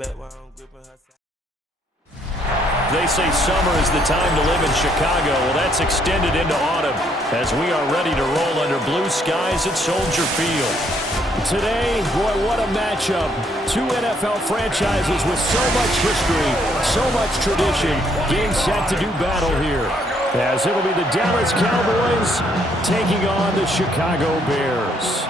back while I'm gripping her side. They say summer is the time to live in Chicago. Well, that's extended into autumn as we are ready to roll under blue skies at Soldier Field. Today, boy, what a matchup. Two NFL franchises with so much history, so much tradition, game set to do battle here. As it'll be the Dallas Cowboys taking on the Chicago Bears.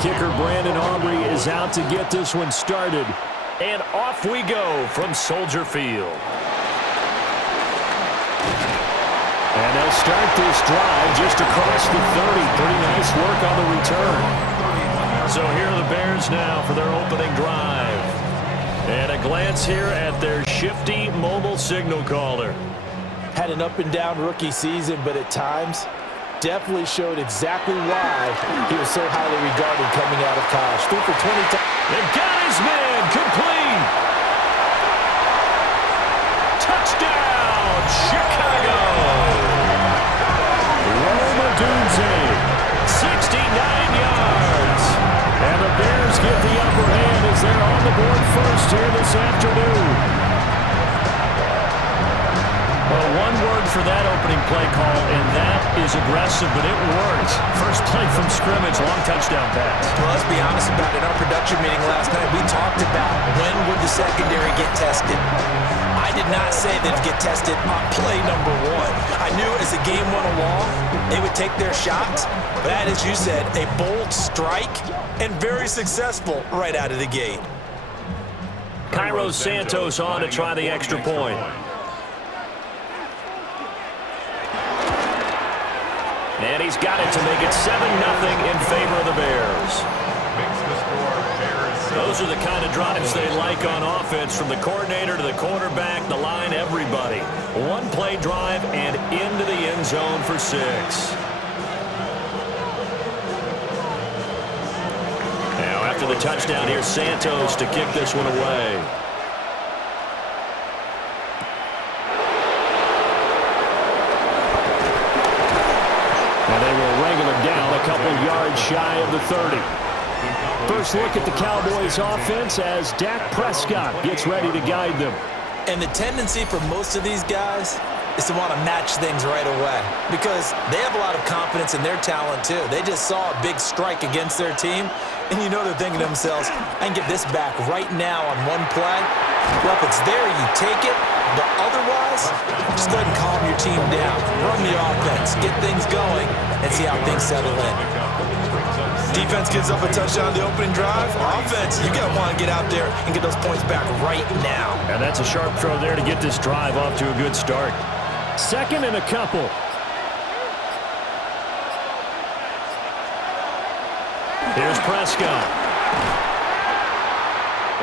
Kicker Brandon Aubrey is out to get this one started. And off we go from Soldier Field. And they'll start this drive just across the 30. Pretty nice work on the return. So here are the Bears now for their opening drive. And a glance here at their shifty mobile signal caller. Had an up-and-down rookie season, but at times definitely showed exactly why he was so highly regarded coming out of college. Threw for 20 times. They've got his man complete. Touchdown, Chicago. Roma Dunze, 69 yards. And the Bears get the upper hand as they're on the board first here this afternoon. Well, one word for that opening play call, and that is aggressive, but it worked. First play from scrimmage, long touchdown pass. Well, let's be honest about it. In our production meeting last night, we talked about when would the secondary get tested. I did not say they'd get tested on play number one. I knew as the game went along, they would take their shots. But that, as you said, a bold strike and very successful right out of the gate. Cairo Santos on to try the extra point. And he's got it to make it 7-0 in favor of the Bears. Those are the kind of drives they like on offense, from the coordinator to the quarterback, the line, everybody. One play drive and into the end zone for 6. Now after the touchdown, here's Santos to kick this one away. Down a couple yards shy of the 30. First look at the Cowboys offense as Dak Prescott gets ready to guide them. And the tendency for most of these guys is to want to match things right away because they have a lot of confidence in their talent too. They just saw a big strike against their team, and you know they're thinking to themselves, I can get this back right now on one play. Well, if it's there, you take it. But otherwise, just go ahead and calm your team down. Run the offense, get things going, and see how things settle in. Defense gives up a touchdown on the opening drive. Offense, you got to want to get out there and get those points back right now. And that's a sharp throw there to get this drive off to a good start. Second and a couple. Here's Prescott.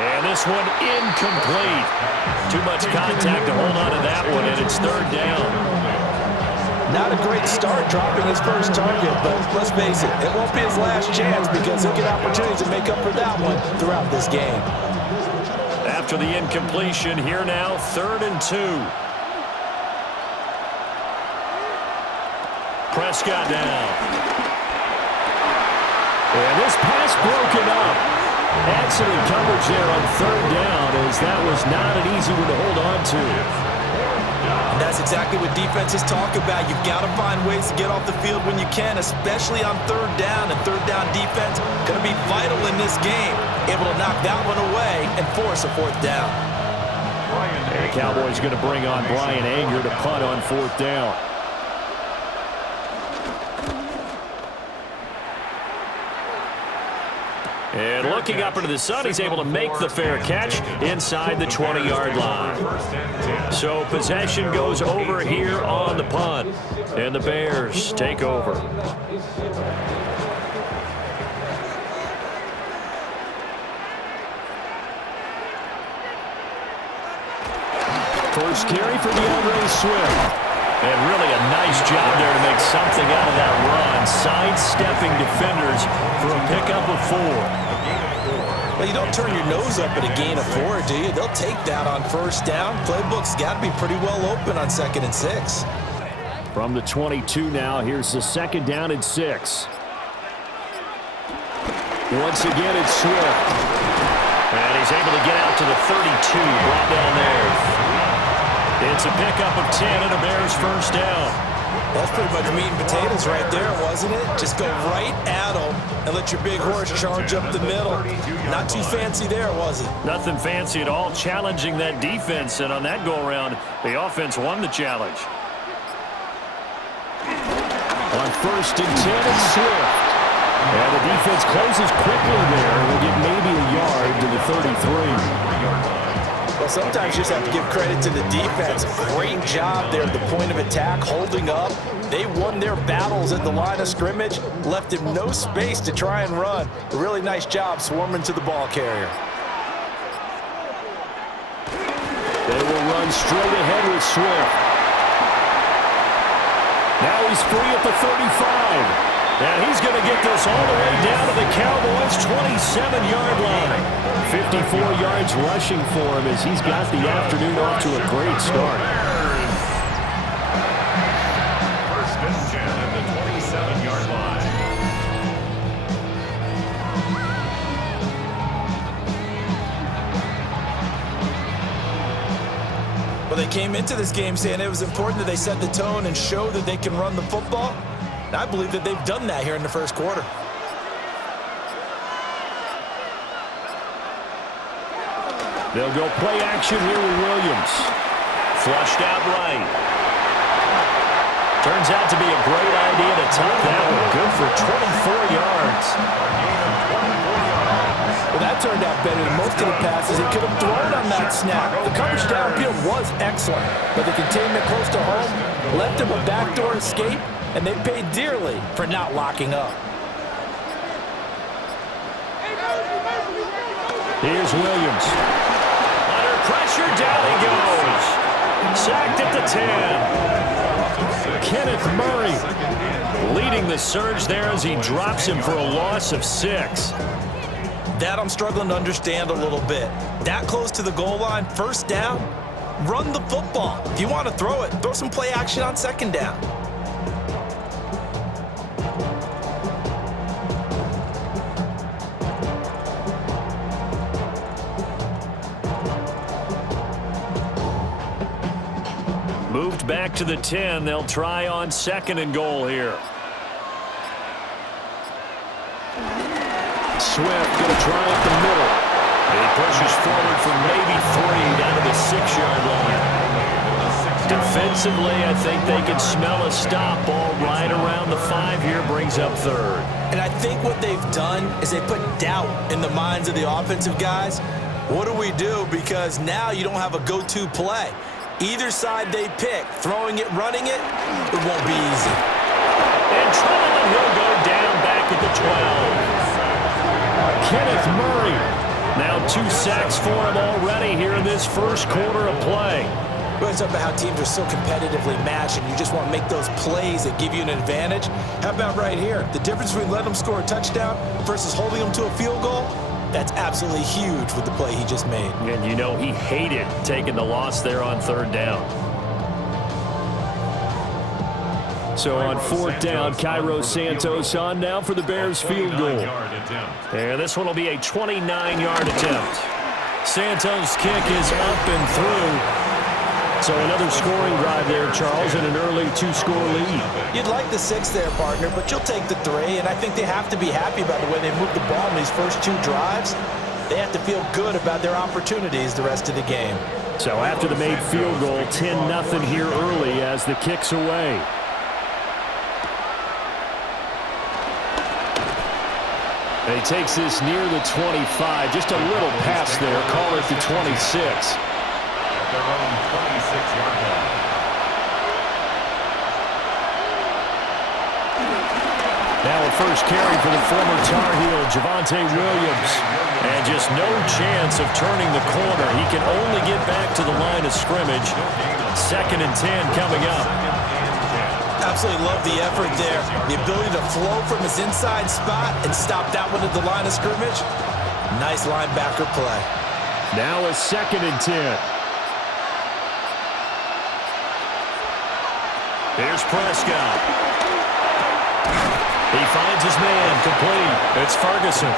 And this one incomplete. Too much contact to hold on to that one, and it's third down. Not a great start dropping his first target, but let's face it, it won't be his last chance because he'll get opportunities to make up for that one throughout this game. After the incompletion, here now, 3rd and 2. Prescott down. And this pass broken up. Excellent coverage there on 3rd down, as that was not an easy one to hold on to. And that's exactly what defenses talk about. You've got to find ways to get off the field when you can, especially on 3rd down. And 3rd down defense going to be vital in this game. Able to knock that one away and force a 4th down. And the Cowboys going to bring on Brian Anger to punt on 4th down. And looking up into the sun, he's able to make the fair catch inside the 20-yard line. So possession goes over here on the punt, and the Bears take over. First carry for DeAndre Swift. And really a nice job there to make something out of that run. Sidestepping defenders for a pickup of 4. Well, you don't turn your nose up at a gain of 4, do you? They'll take that on first down. Playbook's got to be pretty well open on 2nd and 6. From the 22 now, here's the 2nd down and 6. Once again, it's Swift. And he's able to get out to the 32, brought down there. It's a pickup of 10 and a Bears first down. That's pretty much meat and potatoes right there, wasn't it? Just go right at them and let your big horse charge up the middle. Not too fancy there, was it? Nothing fancy at all, challenging that defense. And on that go-around, the offense won the challenge. On 1st and 10, it's Swift. And the defense closes quickly there. We'll get maybe a yard to the 33. Well, sometimes you just have to give credit to the defense. Great job there at the point of attack, holding up. They won their battles at the line of scrimmage, left him no space to try and run. A really nice job swarming to the ball carrier. They will run straight ahead with Swift. Now he's free at the 35. And he's going to get this all the way down to the Cowboys' 27-yard line. 54 yards rushing for him as he's got the afternoon off to a great start. 1st and 10 at the 27-yard line. Well, they came into this game saying it was important that they set the tone and show that they can run the football. And I believe that they've done that here in the 1st quarter. They'll go play action here with Williams. Flushed out right. Turns out to be a great idea to tuck that one. Good for 24 yards. Well, that turned out better than most of the passes he could have thrown on that snap. The coverage downfield was excellent, but the containment close to home left him a backdoor escape, and they paid dearly for not locking up. Here's Williams. Under pressure, down he goes. Sacked at the 10. Kenneth Murray leading the surge there as he drops him for a loss of 6. That I'm struggling to understand a little bit. That close to the goal line, 1st down, run the football. If you want to throw it, throw some play action on 2nd down. Moved back to the 10. They'll try on 2nd and goal here. Swift going to try up the middle. He pushes forward for maybe 3 down to the 6-yard line. Defensively, I think they can smell a stop. Ball right around the 5 here, brings up 3rd. And I think what they've done is they put doubt in the minds of the offensive guys. What do we do? Because now you don't have a go-to play. Either side they pick, throwing it, running it, it won't be easy. And trouble, and he'll go down back at the 12. Kenneth Murray. Now 2 sacks for him already here in this 1st quarter of play. Well, it's about how teams are so competitively matched, and you just want to make those plays that give you an advantage. How about right here? The difference between letting them score a touchdown versus holding them to a field goal, that's absolutely huge with the play he just made. And you know he hated taking the loss there on 3rd down. So on 4th down, Cairo Santos on now for the Bears field goal. And this one will be a 29-yard attempt. Santos' kick is up and through. So another scoring drive there, Charles, and an early 2-score lead. You'd like the 6 there, partner, but you'll take the 3, and I think they have to be happy about the way they moved the ball in these first 2 drives. They have to feel good about their opportunities the rest of the game. So after the made field goal, 10-0 here early as the kick's away. And he takes this near the 25. Just a little pass there. Call it the 26. Their own 26-yard line. Now a first carry for the former Tar Heel, Javonte Williams. And just no chance of turning the corner. He can only get back to the line of scrimmage. 2nd and 10 coming up. Absolutely love the effort there. The ability to flow from his inside spot and stop that one at the line of scrimmage. Nice linebacker play. Now a 2nd and 10. Here's Prescott. He finds his man, complete. It's Ferguson.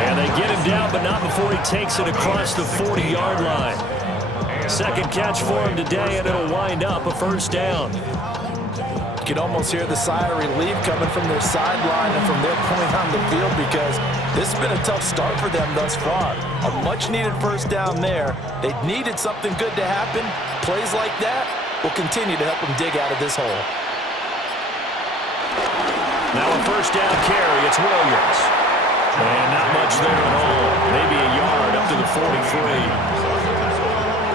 And they get him down, but not before he takes it across the 40-yard line. 2nd catch for him today, and it'll wind up a 1st down. You can almost hear the sigh of relief coming from their sideline and from their point on the field, because this has been a tough start for them thus far. A much-needed 1st down there. They needed something good to happen. Plays like that will continue to help them dig out of this hole. Now a 1st down carry. It's Williams. And not much there at all. Maybe a yard up to the 43.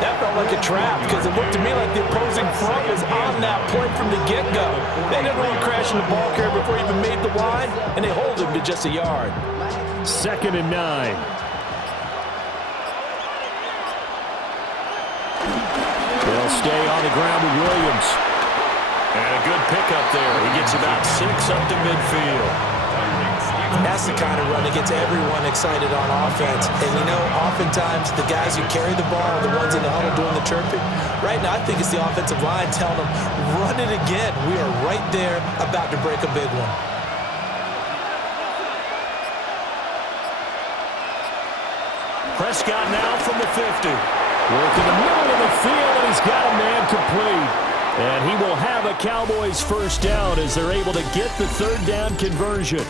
That felt like a trap, because it looked to me like the opposing front was on that play from the get-go. They didn't want to crash in the ball carrier before he even made the line, and they hold him to just a yard. 2nd and 9. They'll stay on the ground with Williams. And a good pickup there. He gets about 6 up to midfield. That's the kind of run that gets everyone excited on offense. And, you know, oftentimes the guys who carry the ball are the ones in the huddle doing the chirping. Right now, I think it's the offensive line telling them, run it again. We are right there about to break a big one. Prescott now from the 50. Work in the middle of the field, and he's got a man complete. And he will have a Cowboys 1st down as they're able to get the 3rd down conversion.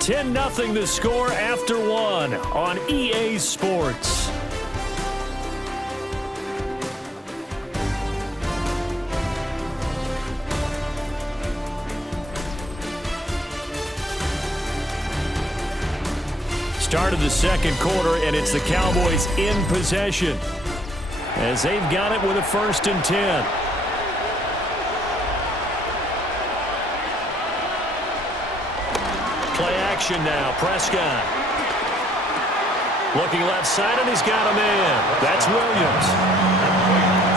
10-0 the score after 1 on EA Sports. Start of the 2nd quarter, and it's the Cowboys in possession as they've got it with a 1st and 10. Play action now. Prescott. Looking left side, and he's got a man. That's Williams.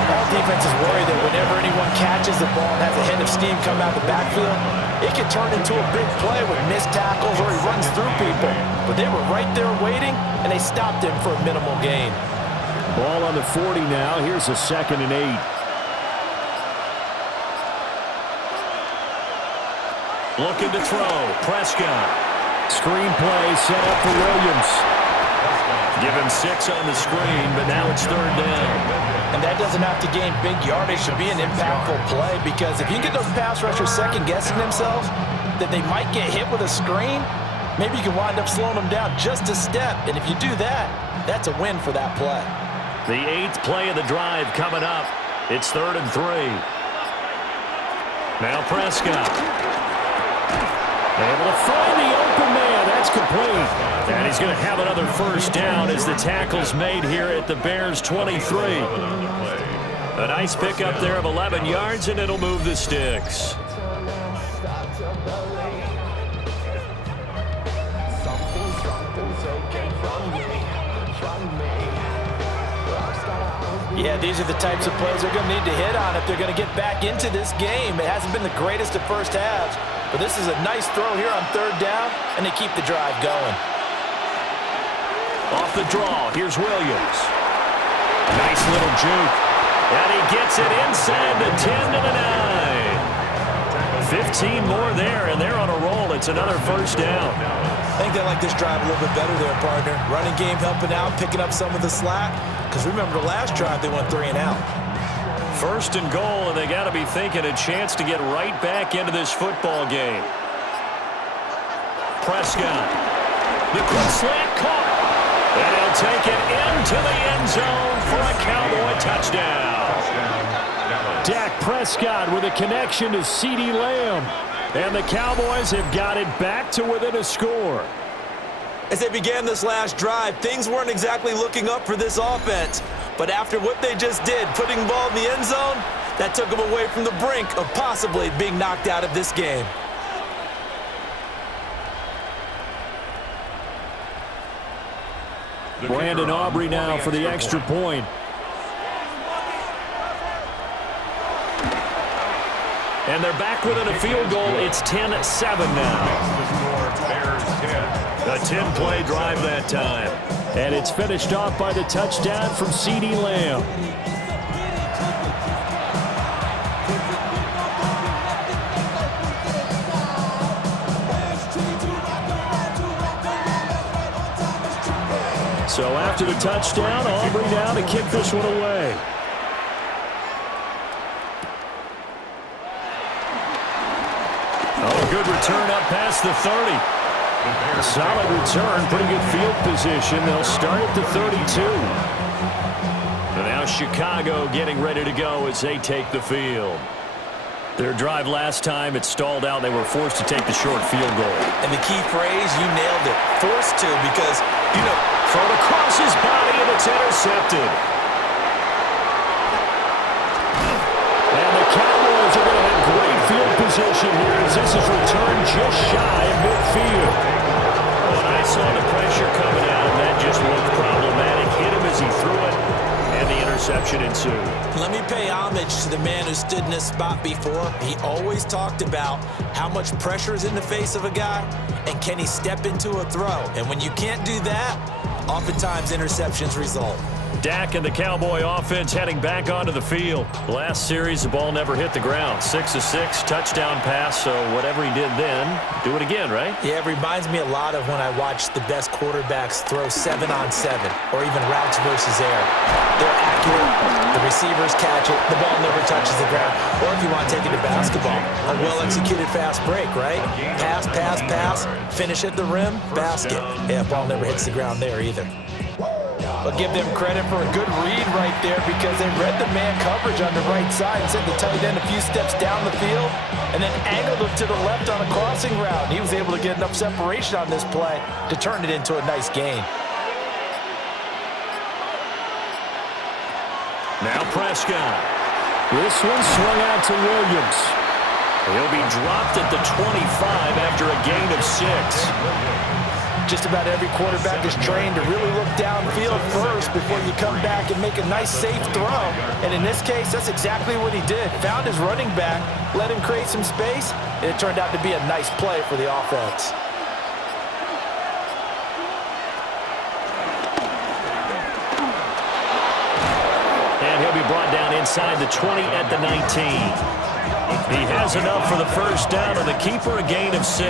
All defenses worry that whenever anyone catches the ball and has a head of steam come out of the backfield, it can turn into a big play with missed tackles or he runs through people. But they were right there waiting, and they stopped him for a minimal gain. Ball on the 40 now. Here's a 2nd and 8. Looking to throw. Prescott. Screen play set up for Williams. Give him 6 on the screen, but now it's 3rd down. And that doesn't have to gain big yardage to be an impactful play, because if you can get those pass rushers second-guessing themselves that they might get hit with a screen, maybe you can wind up slowing them down just a step. And if you do that, that's a win for that play. The 8th play of the drive coming up. It's 3rd and 3. Now Prescott. Able to find the open man. That's complete. And he's going to have another 1st down as the tackle's made here at the Bears' 23. A nice pickup there of 11 yards, and it'll move the sticks. Yeah, these are the types of plays they're going to need to hit on if they're going to get back into this game. It hasn't been the greatest of first halves, but this is a nice throw here on 3rd down, and they keep the drive going. Off the draw, here's Williams. Nice little juke. And he gets it inside the 10 to the 9. 15 more there, and they're on a roll. It's another 1st down. I think they like this drive a little bit better there, partner. Running game helping out, picking up some of the slack. Because remember, the last drive they went 3 and out. 1st and goal, and they got to be thinking a chance to get right back into this football game. Prescott. The quick slant caught. And he'll take it into the end zone for a Cowboy touchdown. Dak Prescott with a connection to CeeDee Lamb. And the Cowboys have got it back to within a score. As they began this last drive, things weren't exactly looking up for this offense. But after what they just did, putting the ball in the end zone, that took them away from the brink of possibly being knocked out of this game. Brandon Aubrey now for the extra point. And they're back within a field goal. It's 10-7 now. A 10-play drive that time. And it's finished off by the touchdown from CeeDee Lamb. So after the touchdown, Aubrey down to kick this one away. Oh, good return up past the 30. Solid return, pretty good field position. They'll start at the 32. And now Chicago getting ready to go as they take the field. Their drive last time, it stalled out. They were forced to take the short field goal. And the key phrase, you nailed it, forced to, because, you know, thrown across his body, and it's intercepted. And the Cowboys are going to have great field position here as this is returned just shy of midfield. When I saw the pressure coming at him, that just looked problematic. Hit him as he threw it, and the interception ensued. Let me pay homage to the man who stood in this spot before. He always talked about how much pressure is in the face of a guy, and can he step into a throw. And when you can't do that, oftentimes interceptions result. Dak and the Cowboy offense heading back onto the field. Last series, the ball never hit the ground. 6 of 6, touchdown pass, so whatever he did then, do it again, right? Yeah, it reminds me a lot of when I watched the best quarterbacks throw 7-on-7 or even routes versus air. They're accurate, the receivers catch it, the ball never touches the ground. Or if you want to take it to basketball, a well-executed fast break, right? Pass, pass, pass, finish at the rim, basket. Yeah, ball never hits the ground there either. But give them credit for a good read right there because they read the man coverage on the right side and sent the tight end a few steps down the field and then angled him to the left on a crossing route. He was able to get enough separation on this play to turn it into a nice gain. Now Prescott. This one swung out to Williams. He'll be dropped at the 25 after a gain of 6. Just about every quarterback is trained to really look downfield first before you come back and make a nice, safe throw. And in this case, that's exactly what he did. Found his running back, let him create some space, and it turned out to be a nice play for the offense. And he'll be brought down inside the 20 at the 19. He has enough for the first down, and the keeper a gain of 6.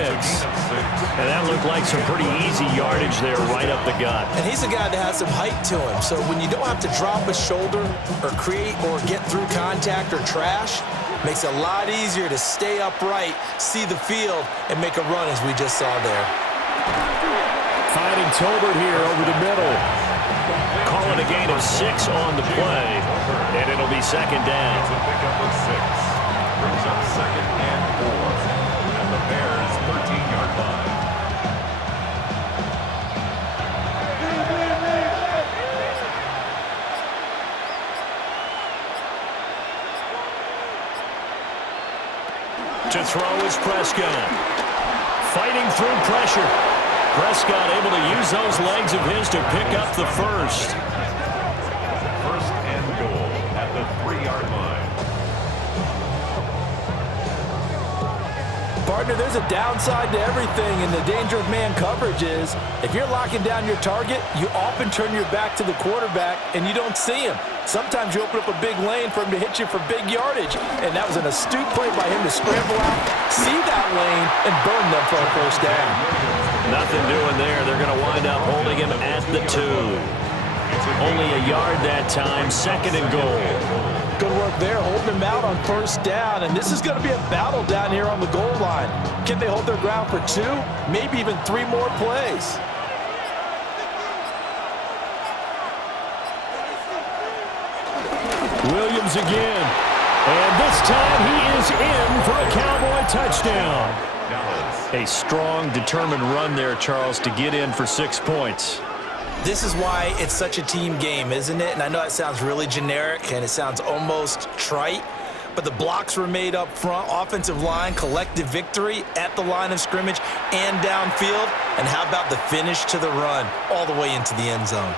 And that looked like some pretty easy yardage there right up the gut. And he's a guy that has some height to him, so when you don't have to drop a shoulder or create or get through contact or trash, makes it a lot easier to stay upright, see the field, and make a run as we just saw there. Finding Tolbert here over the middle. Calling a gain of 6 on the play, and it'll be second down. Brings up 2nd and 4 at the Bears' 13-yard line. To throw is Prescott. Fighting through pressure. Prescott able to use those legs of his to pick up the first. 1st and goal at the 3-yard line. Partner, there's a downside to everything, and the danger of man coverage is if you're locking down your target, you often turn your back to the quarterback and you don't see him. Sometimes you open up a big lane for him to hit you for big yardage, and that was an astute play by him to scramble out, see that lane, and burn them for a first down. Nothing doing there. They're going to wind up holding him at the 2. Only a yard that time, 2nd and goal. Good work there, holding him out on first down, and this is going to be a battle down here on the goal line. Can they hold their ground for 2, maybe even 3 more plays? Williams again, and this time he is in for a Cowboy touchdown. A strong, determined run there, Charles, to get in for 6 points. This is why it's such a team game, isn't it? And I know it sounds really generic and it sounds almost trite, but the blocks were made up front, offensive line, collective victory at the line of scrimmage and downfield. And how about the finish to the run all the way into the end zone?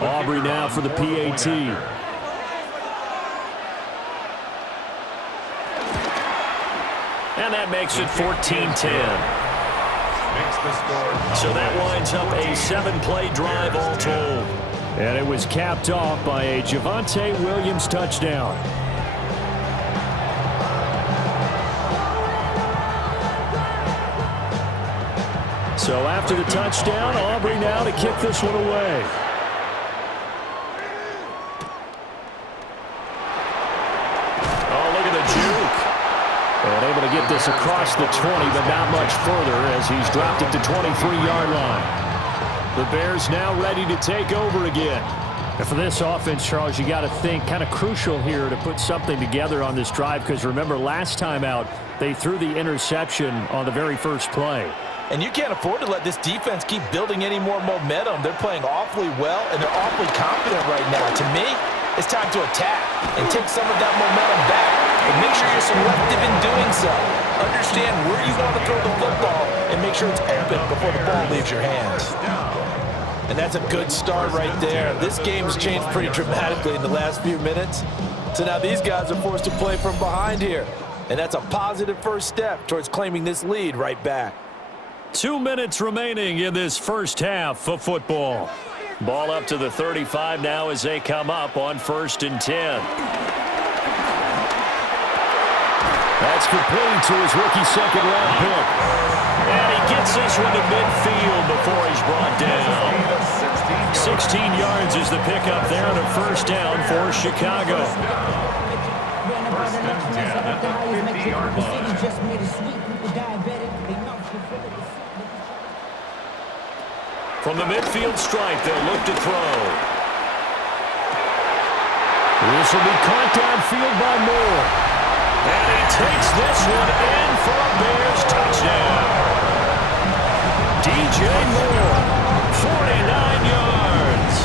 Aubrey now for the PAT. And that makes it 14-10. So that winds up a 7-play drive all told. And it was capped off by a Javonte Williams touchdown. So after the touchdown, Aubrey now to kick this one away. Oh, look at the juke. And able to get this across the 20, but not much further as he's dropped it to 23-yard line. The Bears now ready to take over again. And for this offense, Charles, you got to think kind of crucial here to put something together on this drive, because remember last time out, they threw the interception on the very first play. And you can't afford to let this defense keep building any more momentum. They're playing awfully well, and they're awfully confident right now. To me, it's time to attack and take some of that momentum back. But make sure you're selective in doing so. Understand where you want to throw the football and make sure it's open before the ball leaves your hands. And that's a good start right there. This game's changed pretty dramatically in the last few minutes. So now these guys are forced to play from behind here. And that's a positive first step towards claiming this lead right back. 2 minutes remaining in this first half of football. Ball up to the 35 now as they come up on 1st and 10. That's complete to his rookie second-round pick. And he gets this one to midfield before he's brought down. 16 yards is the pickup there on a first down for Chicago. 1st and 10 at the 50-yard line. From the midfield stripe, they'll look to throw. This will be caught downfield by Moore. And he takes this one in for a Bears touchdown. DJ Moore, 49 yards.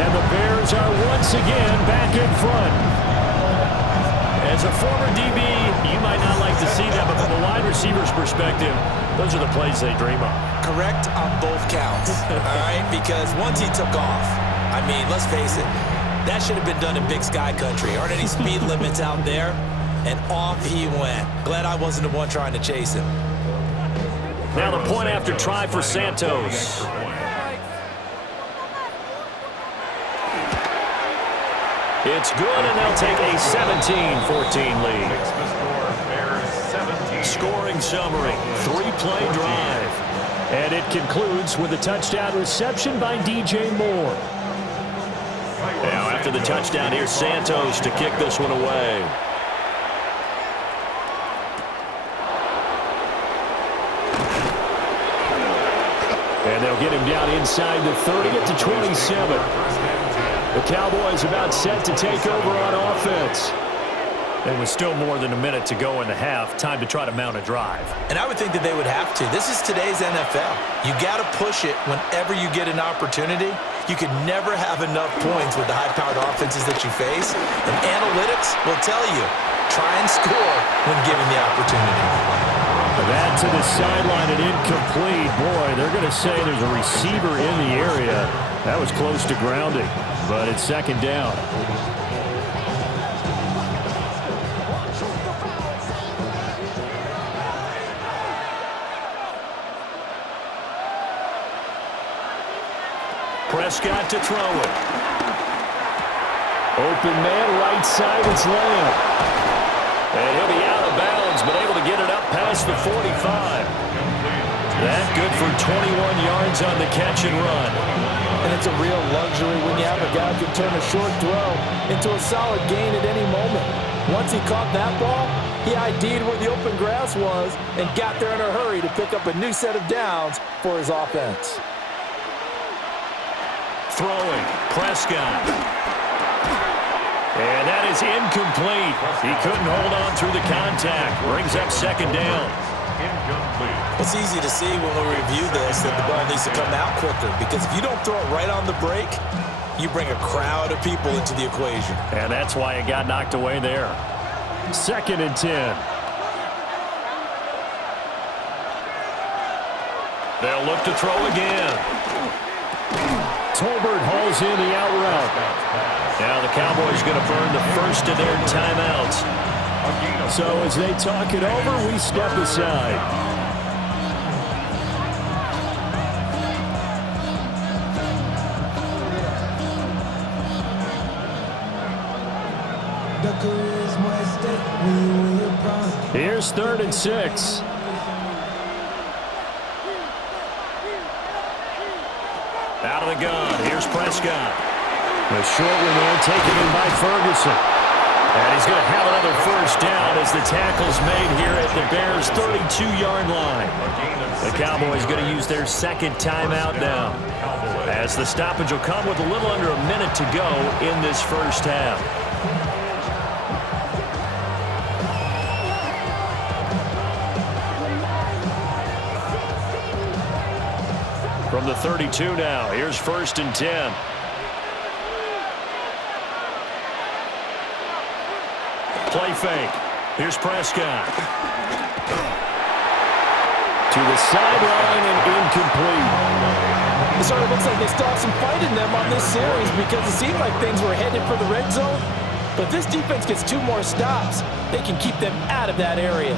And the Bears are once again back in front. As a former DB, you might not like to see that, but from a wide receiver's perspective, those are the plays they dream of. Correct on both counts, all right? Because once he took off, I mean, let's face it, that should have been done in Big Sky Country. Aren't any speed limits out there? And off he went. Glad I wasn't the one trying to chase him. Now the point after try for Santos. It's good, and they'll take a 17-14 lead. Scoring summary, 3-play drive. And it concludes with a touchdown reception by DJ Moore. Now after the touchdown, here's Santos to kick this one away. And they'll get him down inside the 30 at the 27. The Cowboys about set to take over on offense. And with still more than a minute to go in the half, time to try to mount a drive. And I would think that they would have to. This is today's NFL. You got to push it whenever you get an opportunity. You can never have enough points with the high-powered offenses that you face. And analytics will tell you, try and score when given the opportunity. That to the sideline and incomplete. Boy, they're going to say there's a receiver in the area. That was close to grounding, but it's second down. Prescott to throw it. Open man, right side, it's Lamb. And he'll be out of bounds, but able to get it up past the 45. That good for 21 yards on the catch and run. And it's a real luxury when you have a guy who can turn a short throw into a solid gain at any moment. Once he caught that ball, he ID'd where the open grass was and got there in a hurry to pick up a new set of downs for his offense. Throwing, Prescott. And that is incomplete. He couldn't hold on through the contact. Brings up second down. Incomplete. It's easy to see when we review this that the ball needs to come out quicker, because if you don't throw it right on the break, you bring a crowd of people into the equation. And that's why it got knocked away there. 2nd and 10. They'll look to throw again. Tolbert hauls in the out route. Now the Cowboys going to burn the first of their timeouts. So as they talk it over, we step aside. Here's 3rd and 6. Out of the gun. Here's Prescott. The short one there taken in by Ferguson. And he's going to have another first down as the tackle's made here at the Bears' 32-yard line. The Cowboys going to use their second timeout now, as the stoppage will come with a little under a minute to go in this first half. From the 32 now, here's 1st and 10. Play fake. Here's Prescott. To the sideline and incomplete. It sort of looks like they still have some fight in them on this series because it seemed like things were headed for the red zone. But this defense gets 2 more stops. They can keep them out of that area.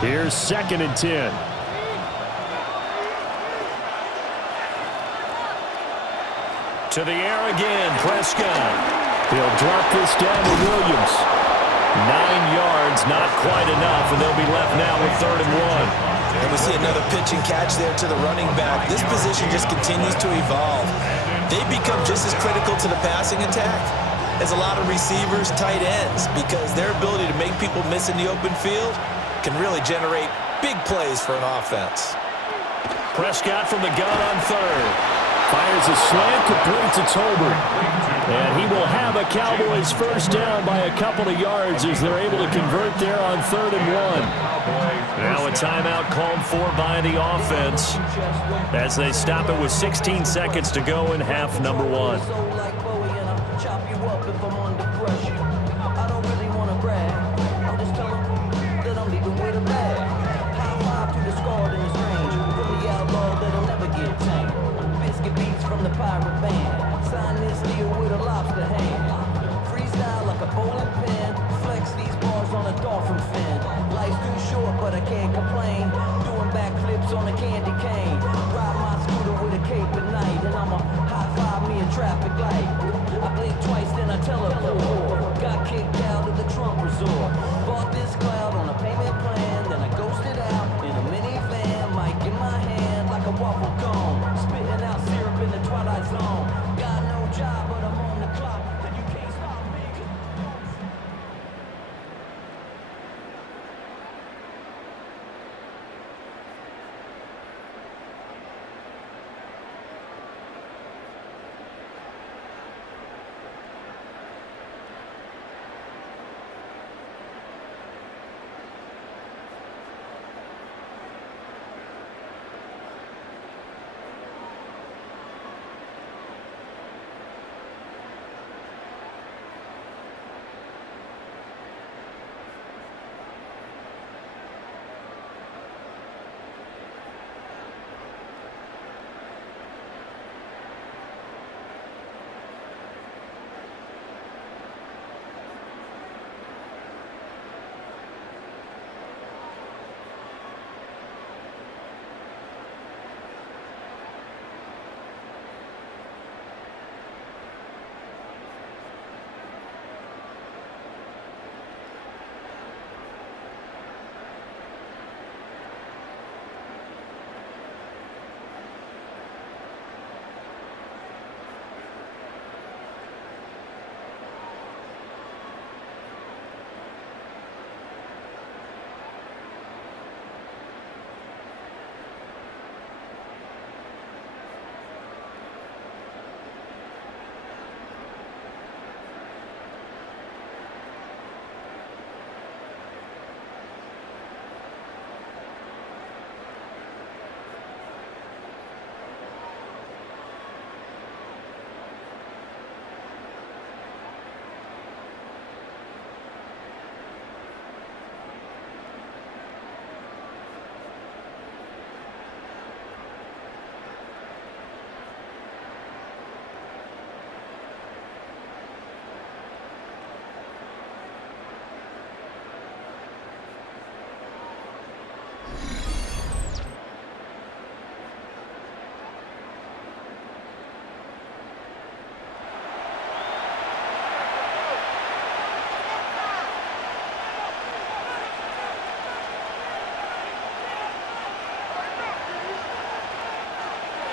Here's 2nd and 10. To the air again, Prescott. He'll drop this down to Williams. 9 yards, not quite enough, and they'll be left now with 3rd and 1. And we see another pitch and catch there to the running back. This position just continues to evolve. They become just as critical to the passing attack as a lot of receivers, tight ends, because their ability to make people miss in the open field can really generate big plays for an offense. Prescott from the gun on 3rd. Fires a slant complete to Tolbert. And he will have a Cowboys first down by a couple of yards as they're able to convert there on 3rd and 1. Now a timeout called for by the offense as they stop it with 16 seconds to go in half number 1. From the pirate band, sign this deal with a lobster hand. Freestyle like a bowling pin, flex these bars on a dolphin fin. Life's too short, but I can't complain. Doing backflips on a candy cane. Ride my scooter with a cape at night, and I'ma high five me a traffic light. I blink twice, then I teleport. Got kicked out of the Trump resort. Bought this cloud on a payment plan, then I ghosted out in a minivan. Mic in my hand like a waffle cone, spitting out syrup in the twilight zone. Got no job, but I'm on the clock, and you can't stop me.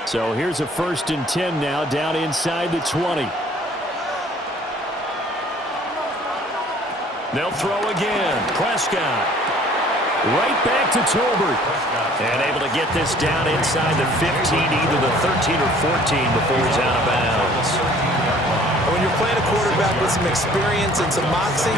So here's a 1st and 10 now, down inside the 20. They'll throw again. Prescott. Right back to Tolbert. And able to get this down inside the 15, either the 13 or 14 before he's out of bounds. When you're playing a quarterback with some experience and some moxie,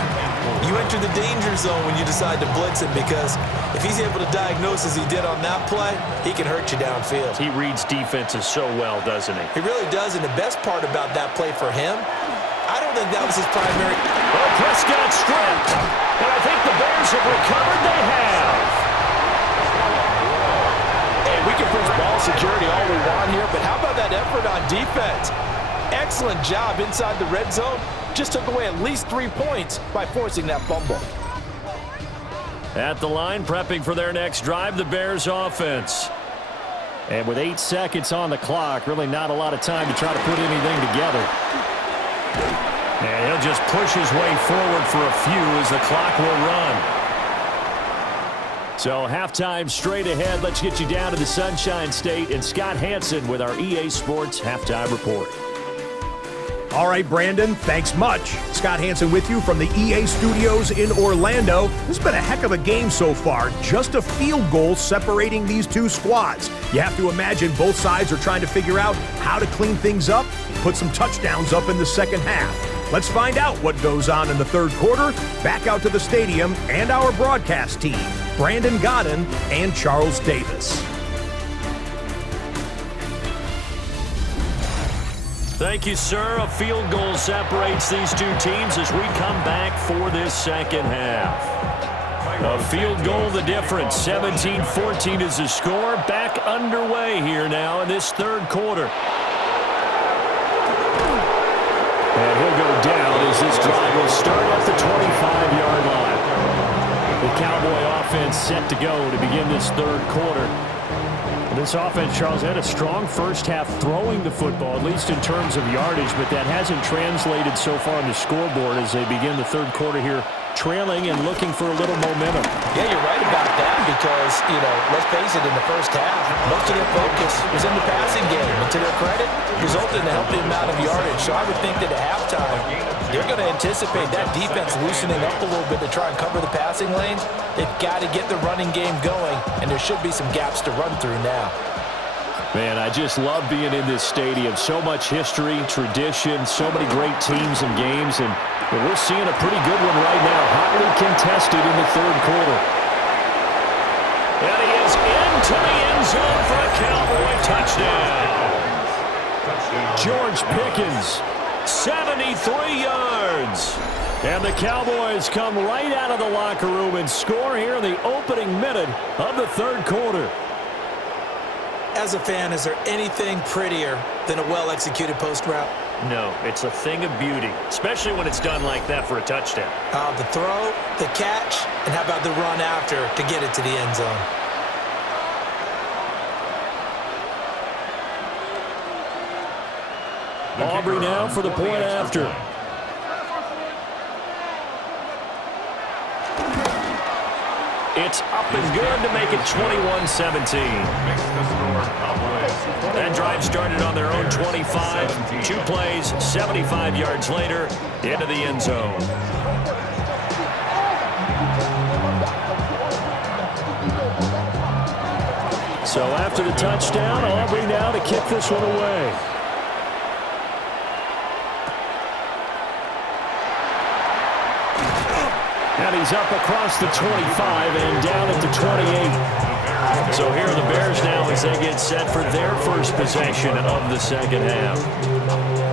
you enter the danger zone when you decide to blitz him, because if he's able to diagnose as he did on that play, he can hurt you downfield. He reads defenses so well, doesn't he? He really does, and the best part about that play for him, I don't think that was his primary. Oh, Prescott stripped. And I think the Bears have recovered. They have. Hey, we can push ball security all we want here, but how about that effort on defense? Excellent job inside the red zone. Just took away at least 3 points by forcing that fumble. At the line, prepping for their next drive, the Bears offense. And with 8 seconds on the clock, really not a lot of time to try to put anything together. And he'll just push his way forward for a few as the clock will run. So halftime straight ahead. Let's get you down to the Sunshine State and Scott Hansen with our EA Sports Halftime Report. All right, Brandon, thanks much. Scott Hansen with you from the EA Studios in Orlando. This has been a heck of a game so far. Just a field goal separating these two squads. You have to imagine both sides are trying to figure out how to clean things up, put some touchdowns up in the second half. Let's find out what goes on in the third quarter. Back out to the stadium and our broadcast team, Brandon Godden and Charles Davis. Thank you, sir. A field goal separates these two teams as we come back for this second half. A field goal the difference. 17-14 is the score. Back underway here now in this third quarter. And he'll go down as this drive will start at the 25-yard line. The Cowboy offense set to go to begin this third quarter. This offense, Charles, had a strong first half throwing the football, at least in terms of yardage, but that hasn't translated so far on the scoreboard as they begin the third quarter here, trailing and looking for a little momentum. Yeah, you're right about that because, let's face it, in the first half, most of their focus was in the passing game. And to their credit, resulted in a healthy amount of yardage. So I would think that at halftime, they're going to anticipate that defense loosening up a little bit to try and cover the passing lanes. They've got to get the running game going, and there should be some gaps to run through now. Man, I just love being in this stadium. So much history, tradition, so many great teams and games, and we're seeing a pretty good one right now, hotly contested in the third quarter. And he is into the end zone for a Cowboy touchdown. George Pickens, 73 yards. And the Cowboys come right out of the locker room and score here in the opening minute of the third quarter. As a fan, is there anything prettier than a well-executed post route? No, it's a thing of beauty, especially when it's done like that for a touchdown. The throw, the catch, and how about the run after to get it to the end zone? Aubrey now for the point after. It's up and good to make it 21-17. That drive started on their own 25. 2 plays, 75 yards later, into the end zone. So after the touchdown, Aubrey now to kick this one away. And he's up across the 25 and down at the 28. So here are the Bears now as they get set for their first possession of the second half.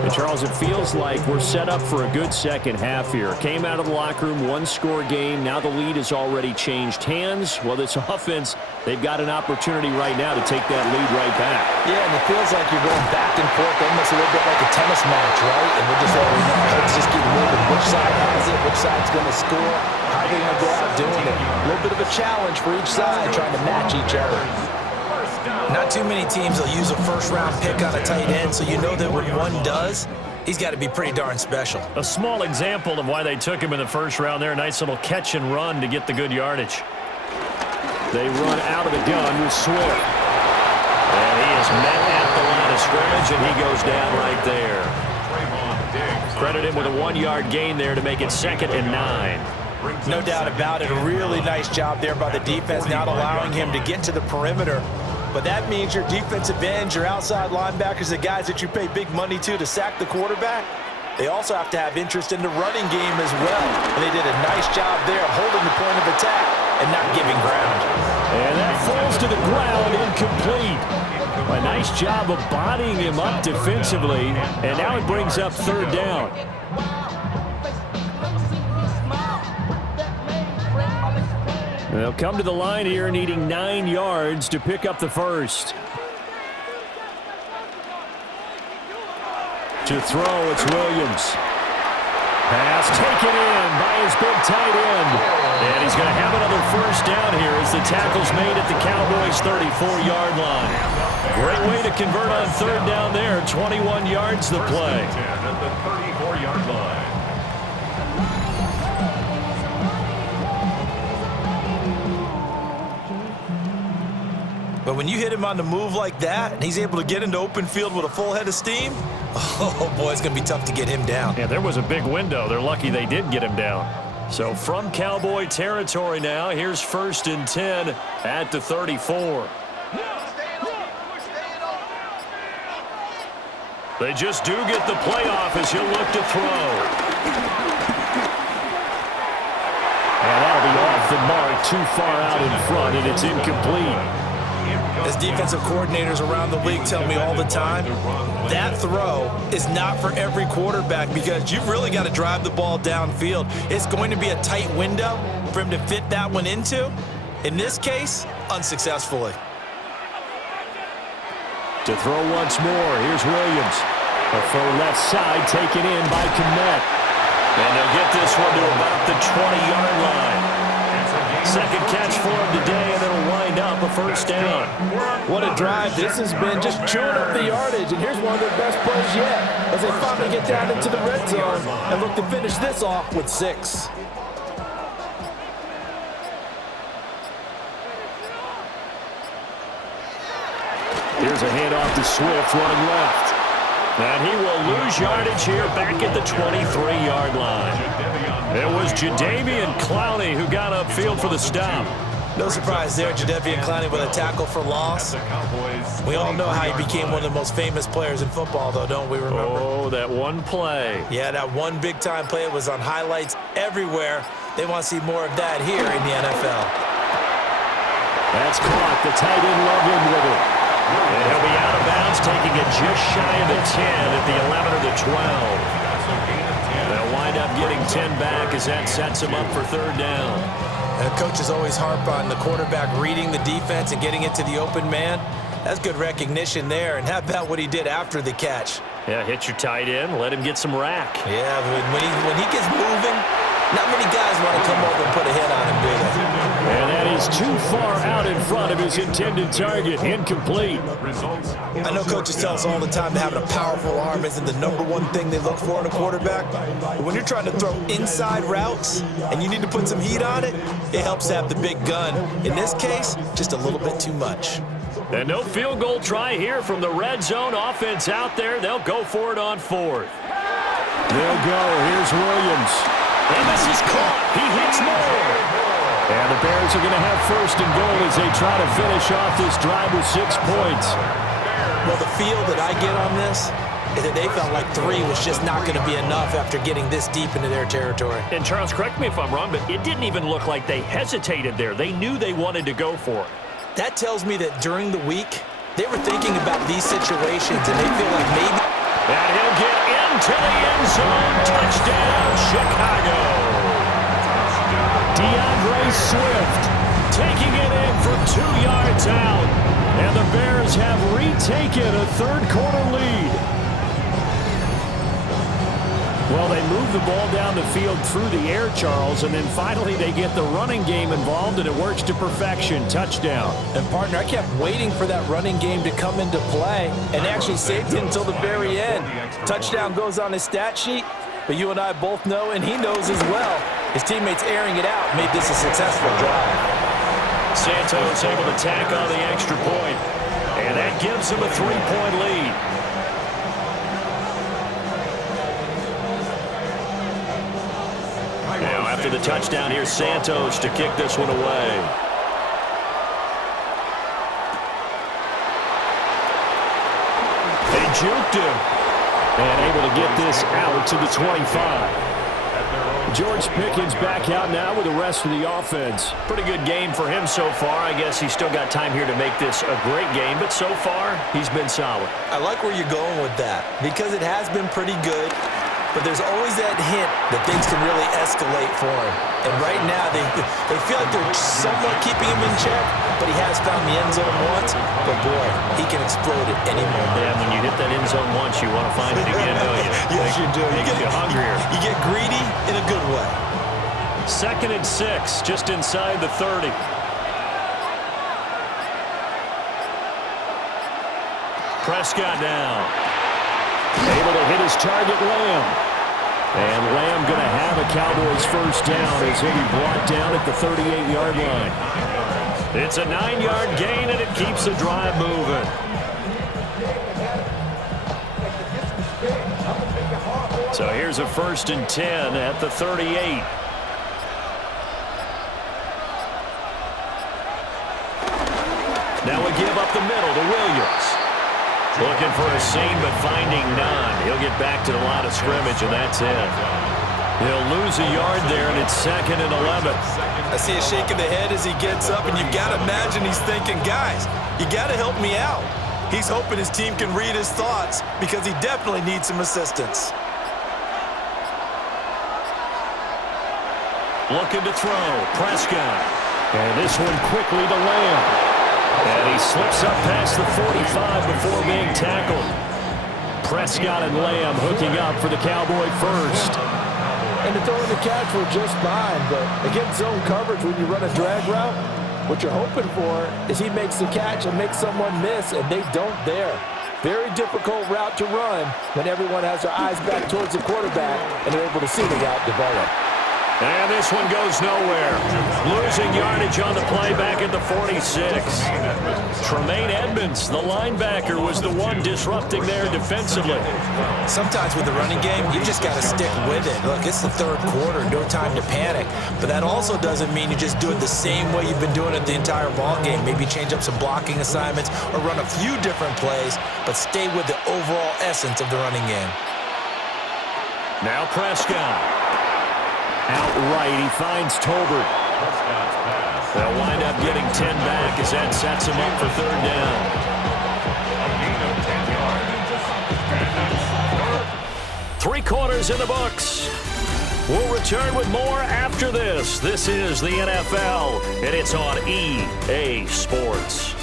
And Charles, it feels like we're set up for a good second half here. Came out of the locker room, 1-score game. Now the lead has already changed hands. Well, this offense, they've got an opportunity right now to take that lead right back. Yeah, and it feels like you're going back and forth almost a little bit like a tennis match, right? And we're just let's just keep moving. Which side has it? Which side's going to score? How are they going to go out doing it? A little bit of a challenge for each side trying to match each other. Not too many teams will use a first-round pick on a tight end, so you know that when one does, he's got to be pretty darn special. A small example of why they took him in the first round there. A nice little catch and run to get the good yardage. They run out of the gun with Swift. And he is met at the of scrimmage, and he goes down right there. Credit him with a 1-yard gain there to make it 2nd and 9. No doubt about it. A really nice job there by the defense, not allowing him to get to the perimeter. But that means your defensive ends, your outside linebackers, the guys that you pay big money to sack the quarterback, they also have to have interest in the running game as well. And they did a nice job there holding the point of attack and not giving ground. And that falls to the ground, incomplete. A nice job of bodying him up defensively, and now it brings up 3rd down. They'll come to the line here needing 9 yards to pick up the first. To throw, it's Williams. Pass taken in by his big tight end. And he's going to have another first down here as the tackle's made at the Cowboys' 34-yard line. Great way to convert on 3rd down there. 21 yards the play. At the 34-yard line. But when you hit him on the move like that, and he's able to get into open field with a full head of steam, oh, boy, it's going to be tough to get him down. Yeah, there was a big window. They're lucky they did get him down. So from Cowboy territory now, here's 1st and 10 at the 34. They just do get the playoff as he'll look to throw. And that'll be off the mark, too far out in front, and it's incomplete. As defensive coordinators around the league tell me all the time, that throw is not for every quarterback because you've really got to drive the ball downfield. It's going to be a tight window for him to fit that one into. In this case, unsuccessfully. To throw once more, here's Williams. A full left side taken in by Kmet. And they'll get this one to about the 20-yard line. Second catch for him today, and it'll wind up a first down. What a drive this has been, just chewing up the yardage. And here's one of their best plays yet as they finally get down into the red zone and look to finish this off with 6. Here's a handoff to Swift running left. And he will lose yardage here back at the 23-yard line. It was Jadeveon Clowney who got upfield for the stop. No surprise there, Jadeveon Clowney with a tackle for loss. We all know how he became one of the most famous players in football, though, don't we remember? Oh, that one play. Yeah, that one big-time play was on highlights everywhere. They want to see more of that here in the NFL. That's caught. The tight end Loveland with it. And he'll be out of bounds, taking it just shy of the 10 at the 11 or the 12. They'll wind up getting 10 back as that sets him up for 3rd down. And coaches always harp on the quarterback reading the defense and getting it to the open man. That's good recognition there. And how about what he did after the catch? Yeah, hit your tight end, let him get some rack. Yeah, when he gets moving, not many guys want to come over and put a hit on him, do they? And that is too far out in front of his intended target. Incomplete. I know coaches tell us all the time that having a powerful arm isn't the #1 thing they look for in a quarterback. But when you're trying to throw inside routes and you need to put some heat on it, it helps to have the big gun. In this case, just a little bit too much. And no field goal try here from the red zone offense out there. They'll go for it on 4th. They'll go. Here's Williams. And this is caught. He hits more. And the Bears are going to have 1st and goal as they try to finish off this drive with 6 points. Well, the feel that I get on this is that they felt like 3 was just not going to be enough after getting this deep into their territory. And Charles, correct me if I'm wrong, but it didn't even look like they hesitated there. They knew they wanted to go for it. That tells me that during the week, they were thinking about these situations, and they feel like maybe... And he'll get into the end zone. Touchdown, Chicago. DeAndre Swift taking it in from 2 yards out. And the Bears have retaken a 3rd quarter lead. Well, they move the ball down the field through the air, Charles, and then finally they get the running game involved, and it works to perfection. Touchdown. And, partner, I kept waiting for that running game to come into play, and they actually saved it until the very end. Touchdown goes on his stat sheet, but you and I both know, and he knows as well, his teammates airing it out made this a successful drive. Santos able to tack on the extra point. And that gives them a 3-point lead. Now after the touchdown, here's Santos to kick this one away. They juked him. And able to get this out to the 25. George Pickens back out now with the rest of the offense. Pretty good game for him so far. I guess he's still got time here to make this a great game, but so far, he's been solid. I like where you're going with that because it has been pretty good, but there's always that hint that things can really escalate for him. And right now, they feel like they're somewhat keeping him in check, but he has found the end zone once. But boy, he can explode at any moment. Yeah, when you hit that end zone once, you want to find it again, don't you? Yes, you do. Makes you hungrier. You get greedy in a good way. 2nd and 6, just inside the 30. Prescott now. Able to hit his target, Lamb. And Lamb going to have a Cowboys first down as he'll be brought down at the 38-yard line. It's a 9-yard gain, and it keeps the drive moving. So here's a 1st and 10 at the 38. Now we give up the middle to Williams. Looking for a seam, but finding none. He'll get back to the line of scrimmage, and that's it. He'll lose a yard there, and it's 2nd and 11. I see a shake of the head as he gets up, and you've got to imagine he's thinking, guys, you got to help me out. He's hoping his team can read his thoughts because he definitely needs some assistance. Looking to throw. Prescott. And this one quickly to Lamb. And he slips up past the 45 before being tackled. Prescott and Lamb hooking up for the Cowboy first. And the throw and the catch were just fine, but against zone coverage, when you run a drag route, what you're hoping for is he makes the catch and makes someone miss, and they don't there. Very difficult route to run when everyone has their eyes back towards the quarterback and they're able to see the route develop. And this one goes nowhere. Losing yardage on the play back at the 46. Tremaine Edmonds, the linebacker, was the one disrupting there defensively. Sometimes with the running game, you just got to stick with it. Look, it's the 3rd quarter, no time to panic. But that also doesn't mean you just do it the same way you've been doing it the entire ball game. Maybe change up some blocking assignments or run a few different plays, but stay with the overall essence of the running game. Now Prescott. Outright, he finds Tolbert. They'll wind up getting 10 back as that sets him up for 3rd down. Three quarters in the books. We'll return with more after this. This is the NFL, and it's on EA Sports.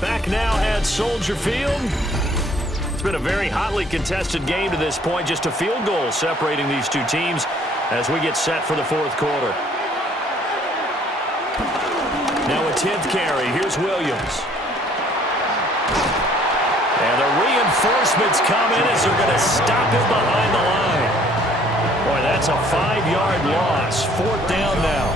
Back now at Soldier Field. It's been a very hotly contested game to this point. Just a field goal separating these two teams as we get set for the 4th quarter. Now a 10th carry. Here's Williams. And the reinforcements come in as they're going to stop him behind the line. Boy, that's a 5-yard loss. 4th down now.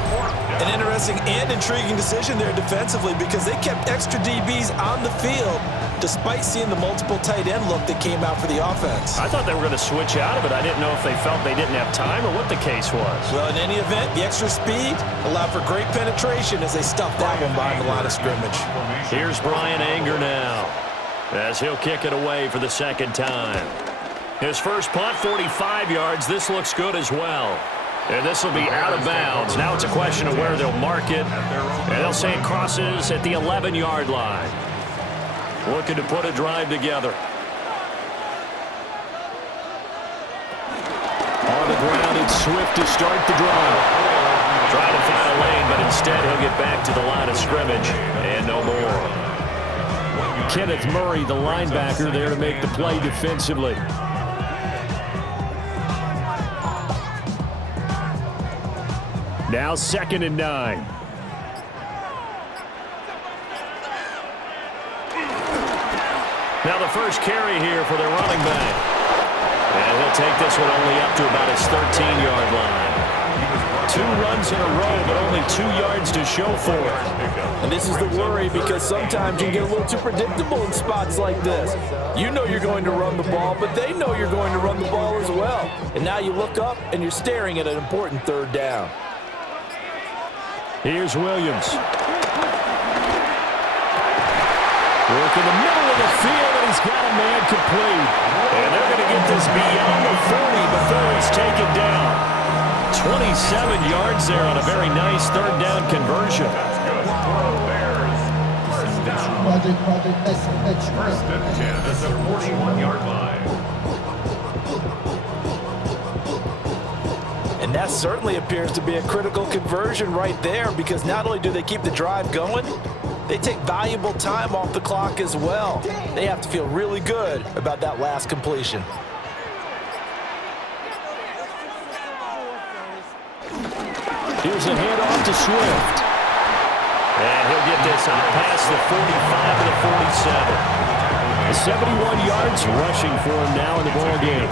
An interesting and intriguing decision there defensively because they kept extra DBs on the field despite seeing the multiple tight end look that came out for the offense. I thought they were going to switch out of it. I didn't know if they felt they didn't have time or what the case was. Well, in any event, the extra speed allowed for great penetration as they stuffed that one behind the line of scrimmage. Here's Brian Anger now as he'll kick it away for the 2nd time. His first punt, 45 yards. This looks good as well. And this will be out of bounds. Now it's a question of where they'll mark it. And they'll say it crosses at the 11-yard line. Looking to put a drive together. On the ground, it's Swift to start the drive. Trying to find a lane, but instead he'll get back to the line of scrimmage. And no more. Kenneth Murray, the linebacker, there to make the play defensively. Now 2nd and 9. Now the first carry here for their running back. And he'll take this one only up to about his 13-yard line. 2 runs in a row, but only 2 yards to show for it. And this is the worry, because sometimes you can get a little too predictable in spots like this. You know you're going to run the ball, but they know you're going to run the ball as well. And now you look up, and you're staring at an important 3rd down. Here's Williams. Work in the middle of the field, and he's got a man complete. And they're going to get this beyond the 40 before he's taken down. 27 yards there on a very nice 3rd down conversion. First and 10 at the 41-yard line. And that certainly appears to be a critical conversion right there, because not only do they keep the drive going, they take valuable time off the clock as well. They have to feel really good about that last completion. Here's a handoff to Swift. And he'll get this out past the 45 to the 47. 71 yards rushing for him now in the ball game.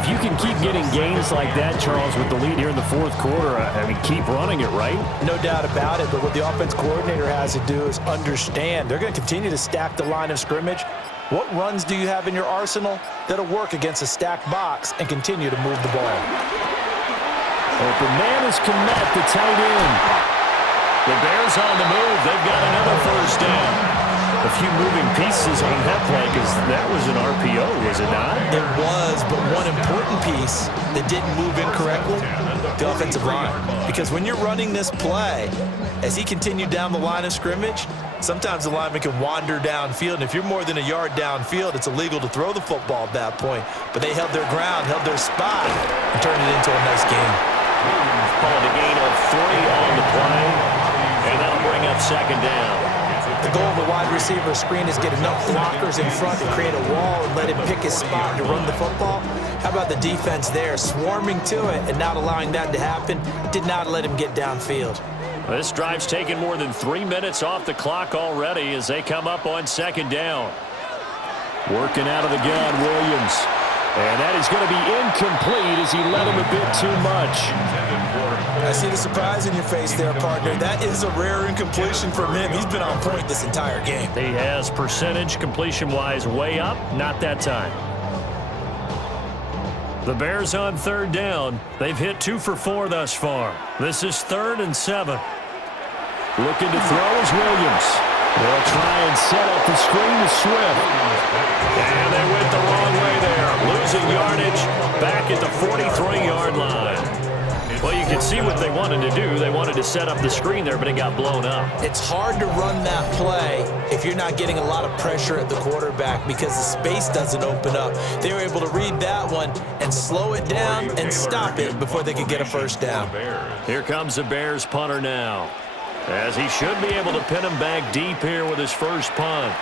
If you can keep getting gains like that, Charles, with the lead here in the 4th quarter, I mean, keep running it, right? No doubt about it, but what the offense coordinator has to do is understand they're going to continue to stack the line of scrimmage. What runs do you have in your arsenal that'll work against a stacked box and continue to move the ball? Open man is Komet, the tight end. The Bears on the move. They've got another 1st down. A few moving pieces on that play, because that was an RPO, was it not? It was, but one important piece that didn't move incorrectly, the offensive line. Because when you're running this play, as he continued down the line of scrimmage, sometimes the lineman can wander downfield, and if you're more than a yard downfield, it's illegal to throw the football at that point. But they held their ground, held their spot, and turned it into a nice game. Called a gain of 3 on the play, and that'll bring up 2nd down. The goal of the wide receiver screen is get enough blockers in front to create a wall and let him pick his spot to run the football. How about the defense there, swarming to it and not allowing that to happen? Did not let him get downfield. This drive's taken more than 3 minutes off the clock already as they come up on 2nd down. Working out of the gun, Williams. And that is going to be incomplete as he led him a bit too much. I see the surprise in your face there, partner. That is a rare incompletion from him. He's been on point this entire game. He has percentage completion-wise way up, not that time. The Bears on 3rd down. They've hit 2 for 4 thus far. This is 3rd and 7. Looking to throw is Williams. They'll try and set up the screen to Swift. And they went the wrong way there. Losing yardage back at the 43-yard line. Well, you can see what they wanted to do. They wanted to set up the screen there, but it got blown up. It's hard to run that play if you're not getting a lot of pressure at the quarterback because the space doesn't open up. They were able to read that one and slow it down and stop it before they could get a 1st down. Here comes the Bears punter now, as he should be able to pin him back deep here with his first punt.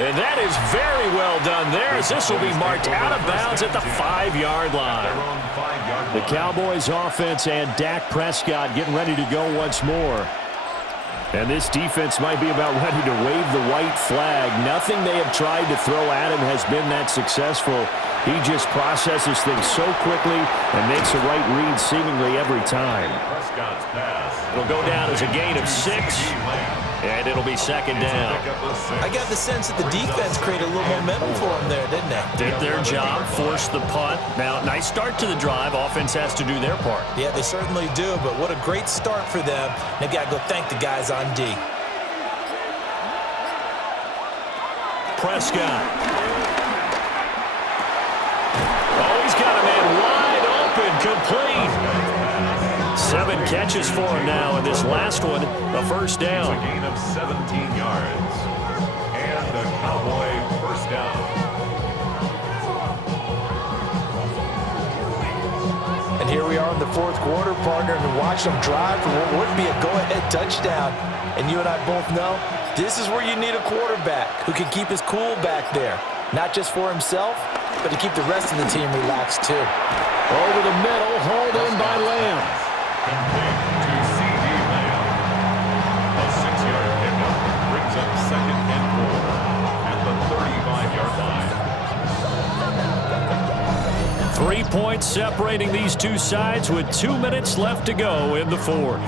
And that is very well done there, as this will be marked out of bounds at the 5-yard line. The Cowboys offense and Dak Prescott getting ready to go once more. And this defense might be about ready to wave the white flag. Nothing they have tried to throw at him has been that successful. He just processes things so quickly and makes a right read seemingly every time. It'll go down as a gain of 6. And it'll be 2nd down. I got the sense that the defense created a little momentum for them there, didn't they? Did their job, forced the punt. Now, nice start to the drive. Offense has to do their part. Yeah, they certainly do, but what a great start for them. They've got to go thank the guys on D. Prescott. Oh, he's got a man wide open, complete. 7 catches for him now, and this last one, a 1st down. A gain of 17 yards. And a Cowboy 1st down. And here we are in the 4th quarter, partner, and watch them drive for what would be a go-ahead touchdown. And you and I both know this is where you need a quarterback who can keep his cool back there, not just for himself, but to keep the rest of the team relaxed too. Over the middle, hauled in by Lamb. Complete to C.D. Lamb. A 6-yard pickup brings up 2nd and 4 at the 35. points separating these two sides with 2 minutes left to go in the fourth.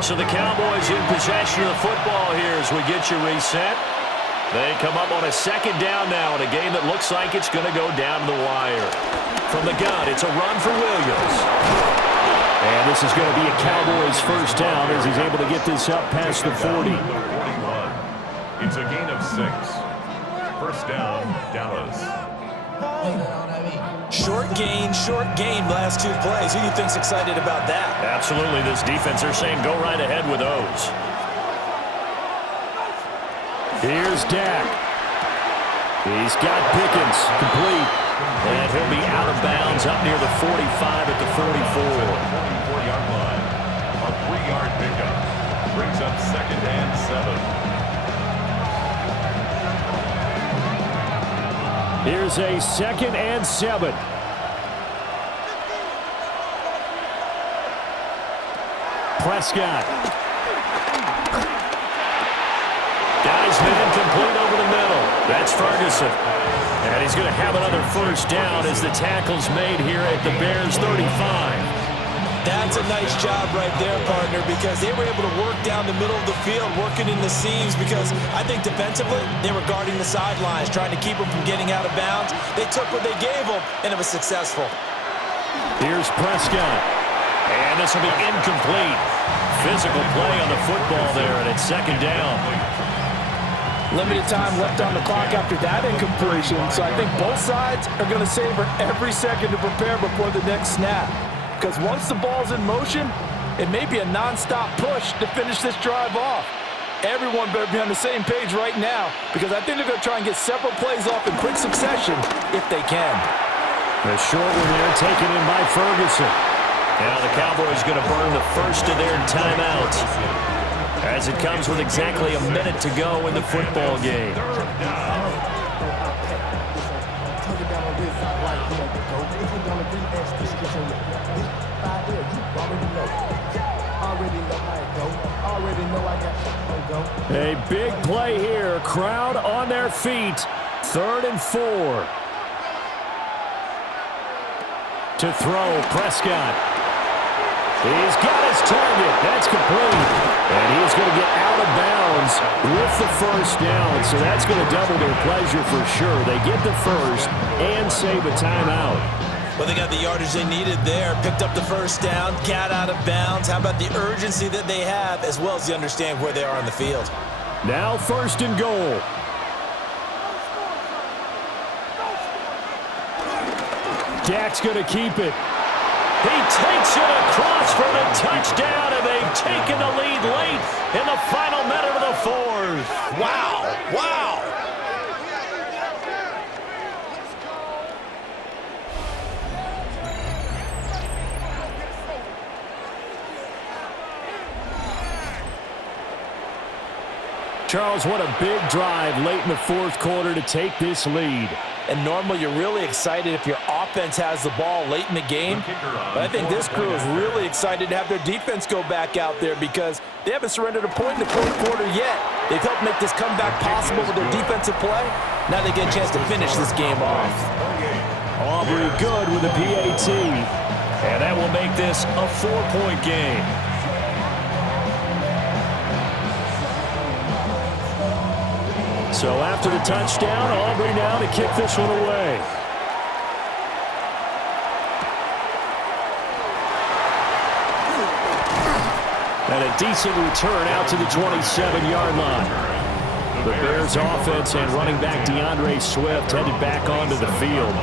So the Cowboys in possession of the football here as we get you reset. They come up on a second down now in a game that looks like it's going to go down to the wire. From the gun, it's a run for Williams. And this is going to be a Cowboys first down as he's able to get this up past the 40. It's a gain of 6. First down, Dallas. Short gain, last 2 plays. Who do you think's excited about that? Absolutely. This defense, they're saying go right ahead with those. Here's Dak. He's got Pickens complete. And he'll be out of bounds up near the 45 at the 44. 44-yard line. A 3-yard pickup. Brings up second and 7. Here's a second and 7. Prescott. Got his man complete over the middle. That's Ferguson. And he's going to have another first down as the tackle's made here at the Bears' 35. That's a nice job right there, partner, because they were able to work down the middle of the field, working in the seams, because I think defensively they were guarding the sidelines, trying to keep them from getting out of bounds. They took what they gave them, and it was successful. Here's Prescott. And this will be incomplete. Physical play on the football there, and it's second down. Limited time left on the clock after that incompletion, so I think both sides are going to savor every second to prepare before the next snap. Because once the ball's in motion, it may be a non-stop push to finish this drive off. Everyone better be on the same page right now, because I think they're going to try and get several plays off in quick succession if they can. The short one there taken in by Ferguson. Now the Cowboys going to burn the first of their timeouts, as it comes with exactly a minute to go in the football game. A big play here. Crowd on their feet. 3rd and 4. To throw, Prescott. He's got his target. That's complete. And he's going to get out of bounds with the first down. So that's going to double their pleasure for sure. They get the first and save a timeout. Well, they got the yardage they needed there. Picked up the first down, got out of bounds. How about the urgency that they have, as well as the understand where they are on the field? Now 1st and goal. Dak's going to keep it. He takes it across for the touchdown, and they've taken the lead late in the final minute of the fourth. Wow, wow. Charles, what a big drive late in the fourth quarter to take this lead. And normally you're really excited if your offense has the ball late in the game. But I think this crew is really excited to have their defense go back out there because they haven't surrendered a point in the fourth quarter yet. They've helped make this comeback possible with their defensive play. Now they get a chance to finish this game off. Aubrey good with a PAT. And that will make this a 4-point game. So after the touchdown, Aubrey now to kick this one away. And a decent return out to the 27-yard line. The Bears offense and running back DeAndre Swift headed back onto the field.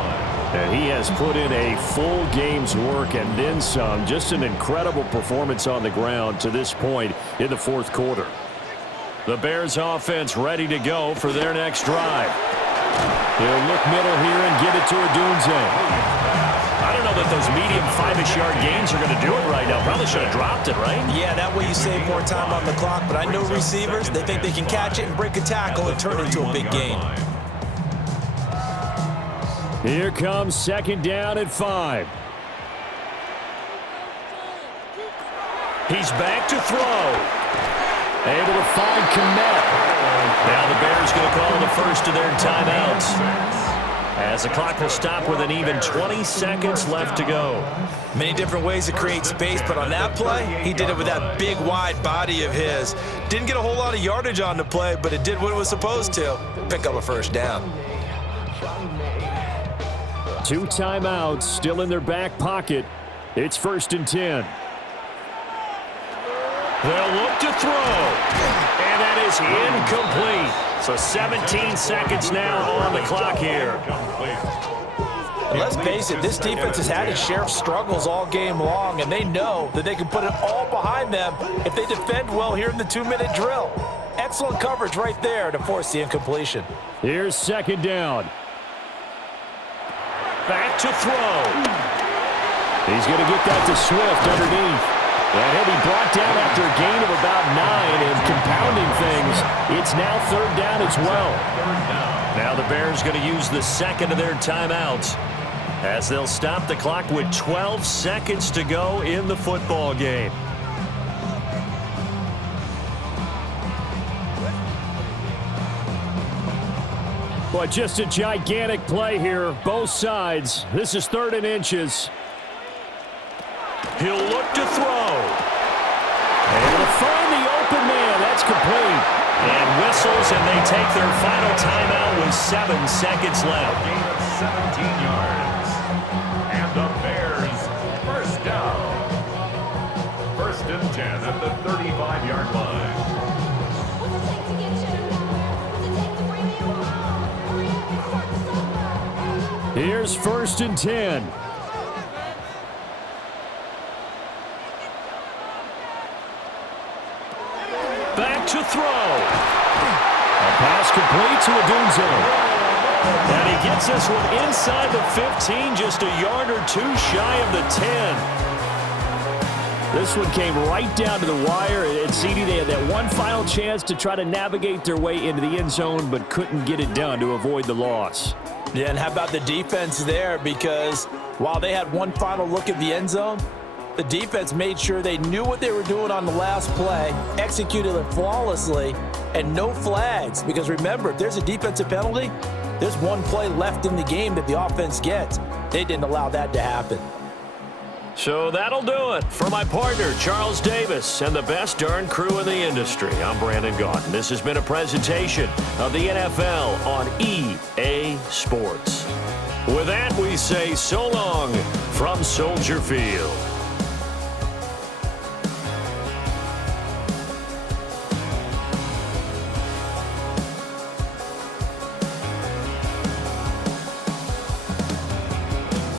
And he has put in a full game's work and then some. Just an incredible performance on the ground to this point in the fourth quarter. The Bears offense ready to go for their next drive. He'll look middle here and get it to Odunze. I don't know that those medium 5-ish yard gains are going to do it right now. Probably should have dropped it, right? Yeah, that way you save more time on the clock. But I know receivers, they think they can catch it and break a tackle and turn it into a big gain. Here comes 2nd down at 5. He's back to throw. Able to find Kmet. Now the Bears going to call the first of their timeouts. as the clock will stop with an even 20 seconds left to go. Many different ways to create space, but on that play, he did it with that big, wide body of his. Didn't get a whole lot of yardage on the play, but it did what it was supposed to. Pick up a first down. 2 timeouts still in their back pocket. It's 1st and 10. They'll look to throw. And that is incomplete. So 17 seconds now on the clock here. And let's face it, this defense has had its share of struggles all game long, and they know that they can put it all behind them if they defend well here in the 2-minute drill. Excellent coverage right there to force the incompletion. Here's 2nd down. Back to throw. He's going to get that to Swift underneath. And he'll be brought down after a gain of about 9, and compounding things, it's now 3rd down as well. Now the Bears going to use the second of their timeouts as they'll stop the clock with 12 seconds to go in the football game. But just a gigantic play here, both sides. This is 3rd and inches. He'll look to throw. Able to find the open man. That's complete. And whistles, and they take their final timeout with 7 seconds left. Gain of 17 yards. And the Bears, first down. 1st and 10 at the 35-yard line. Here's 1st and 10. Back to throw. A pass complete to Odunze. And he gets this one inside the 15, just a yard or 2 shy of the 10. This one came right down to the wire. And CD, they had that one final chance to try to navigate their way into the end zone, but couldn't get it done to avoid the loss. Yeah, and how about the defense there? Because while they had one final look at the end zone, the defense made sure they knew what they were doing on the last play, executed it flawlessly, and no flags. Because remember, if there's a defensive penalty, there's one play left in the game that the offense gets. They didn't allow that to happen. So that'll do it for my partner, Charles Davis, and the best darn crew in the industry. I'm Brandon Gaudin. This has been a presentation of the NFL on EA Sports. With that, we say so long from Soldier Field.